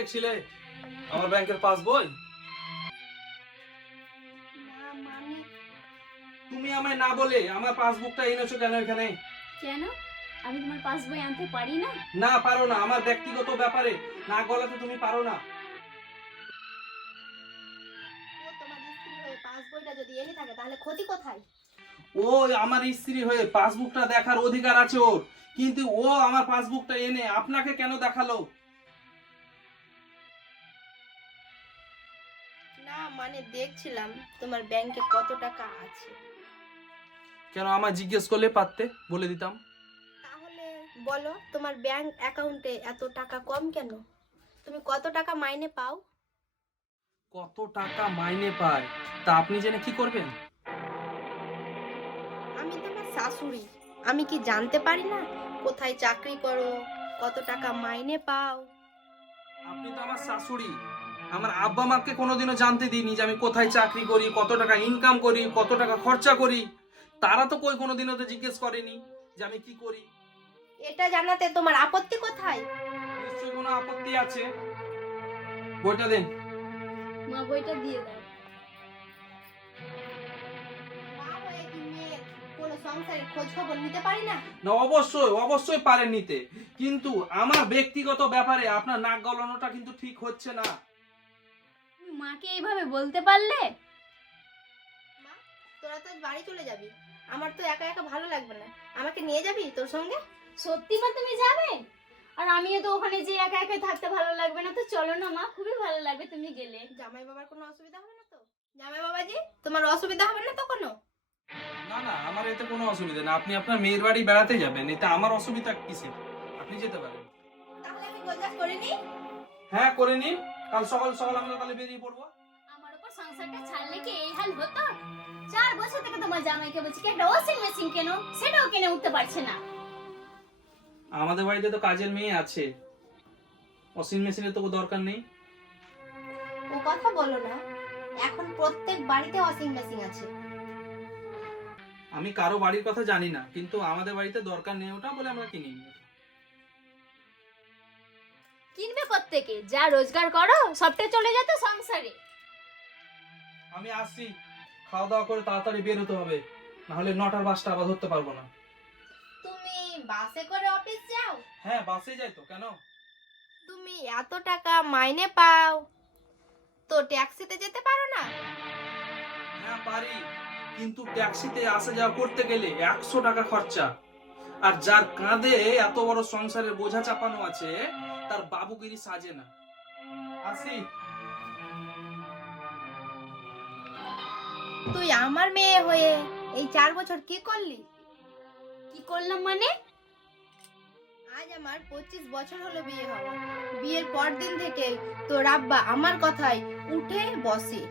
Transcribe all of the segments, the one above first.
দেখছিলে? আমার ব্যাংকের পাসবই? না মানে তুমি আমায় না বলে আমার পাসবুকটা এনেছো কেন এখানে? কেন? আমি তোমার পাসবই আনতে পারি না? না, পারো না। আমার ব্যক্তিগত ব্যাপারে নাক গলাতে তুমি পারো না। ও তোমার স্ত্রী হয়ে পাসবইটা যদি এনে থাকে তাহলে ক্ষতি কোথায়? ও আমার স্ত্রী হয়ে পাসবুকটা দেখার অধিকার আছে ওর, কিন্তু ও আমার পাসবুকটা এনে আপনাকে কেন দেখালো? না মানে দেখছিলাম তোমার ব্যাংকে কত টাকা আছে। কেন আমায় জিজ্ঞেস করলে পারতে, বলে দিতাম। তাহলে বলো তোমার ব্যাংক অ্যাকাউন্টে এত টাকা কম কেন? তুমি কত টাকা মাইনে পাও? কত টাকা মাইনে পায় তা আপনি জেনে কি করবেন? আমি তোমার শাশুড়ি, আমি কি জানতে পারি না কোথায় চাকরি করো, কত টাকা মাইনে পাও? আপনি তো আমার শাশুড়ি। আমার আব্বা মাকে কোনোদিনও জানতে দিইনি যে আমি কোথায় চাকরি করি, কত টাকা ইনকাম করি, কত টাকা খরচা করি। তারা তো কোনোদিনও তো জিজ্ঞেস করেনি যে আমি কি করি। এটা জানাতে তোমার আপত্তি কোথায়? নিশ্চয়ই কোনো আপত্তি আছে। বইটা দেন। মা বইটা দিয়ে দাও। মা হয়ে কি মেয়ের কোনো সংসারের খোঁজ খবর নিতে পারি না? না, অবশ্যই অবশ্যই পারেন নিতে, কিন্তু আমার ব্যক্তিগত ব্যাপারে আপনার নাক গলানোটা কিন্তু ঠিক হচ্ছে না। তুমি মাকে এইভাবে বলতে পারলে? মা, তোরা তো আজ বাড়ি চলে যাবি, আমার তো একা একা ভালো লাগবে না, আমাকে নিয়ে যাবি তোর সঙ্গে? সত্যি মা তুমি যাবে? আর আমিও তো ওখানে যে একা একা থাকতে ভালো লাগবে না, তো চলো না মা, খুবই ভালো লাগবে তুমি গেলে। জামাই বাবার কোনো অসুবিধা হবে না তো? জামাই বাবাজি, তোমার অসুবিধা হবে না তো কোনো? না না, আমার এতে কোনো অসুবিধা না। আপনি আপনার মেয়ের বাড়ি বেড়াতে যাবেন, এতে আমার অসুবিধা কিসের? আপনি যেতে পারেন। তাহলে আমি গোলগাছ করে নিই। হ্যাঁ, করে নিন। কাল সকাল সকাল আমরা তাহলে বেরিয়ে পড়বো। আমার উপর সংসারটা ছাড়লে কি এই হাল হতো? 4 বছর থেকে তোমার জামাইকে বলছি কি একটা ওয়াশিং মেশিন কেন, সেটাও কিনে উঠতে পারছে না। আমাদের বাড়িতে তো কাজের মেয়ে আছে, ওয়াশিং মেশিনের তো দরকার নেই। ও কথা বলো না, এখন প্রত্যেক বাড়িতে ওয়াশিং মেশিন আছে। আমি কারো বাড়ির কথা জানি না, কিন্তু আমাদের বাড়িতে দরকার নেই ওটা বলে আমরা কিনি নি। কিনবে প্রত্যেকে, যা রোজগার করো সবটা চলে যেত সংসারে। আমি আসছি, খাওয়া দাওয়া করে তাড়াতাড়ি বের হতে হবে, না হলে 9টার বাসটা আবার ধরতে পারবো না। তুমি বাসে করে অফিস যাও? হ্যাঁ, বাসে যাই তো। কেন? তুমি এত টাকা মাইনে পাও, তো ট্যাক্সিতে যেতে পারো না? হ্যাঁ পারি, কিন্তু ট্যাক্সিতে আসা যাওয়া করতে গেলে 100 টাকা খরচা। আর যার কাঁধে এত বড় সংসারের বোঝা চাপানো আছে, তার বাবুগিরি সাজে না। আসি। তুই আমার মেয়ে হয়ে এই 4 বছর কি করলি? কি করলাম মানে? আজ আমার 25 বছর হলো বিয়ে হওয়া। বিয়ের পর দিন থেকে তোর আব্বা আমার কথায় উঠে বসে,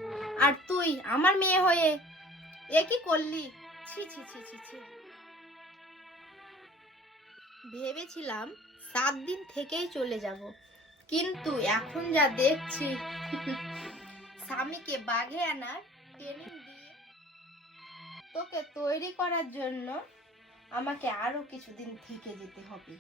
আর তুই আমার মেয়ে হয়ে এ কি করলি? ছি ছি ছি ছি ছি। ভেবেছিলাম 7 দিন থেকেই চলে যাব, কিন্তু এখন যা দেখছি স্বামীকে বাঘে আনার ট্রেনিং দিয়ে তোকে তৈরি করার জন্য আমাকে আরো কিছুদিন থেকে যেতে হবে।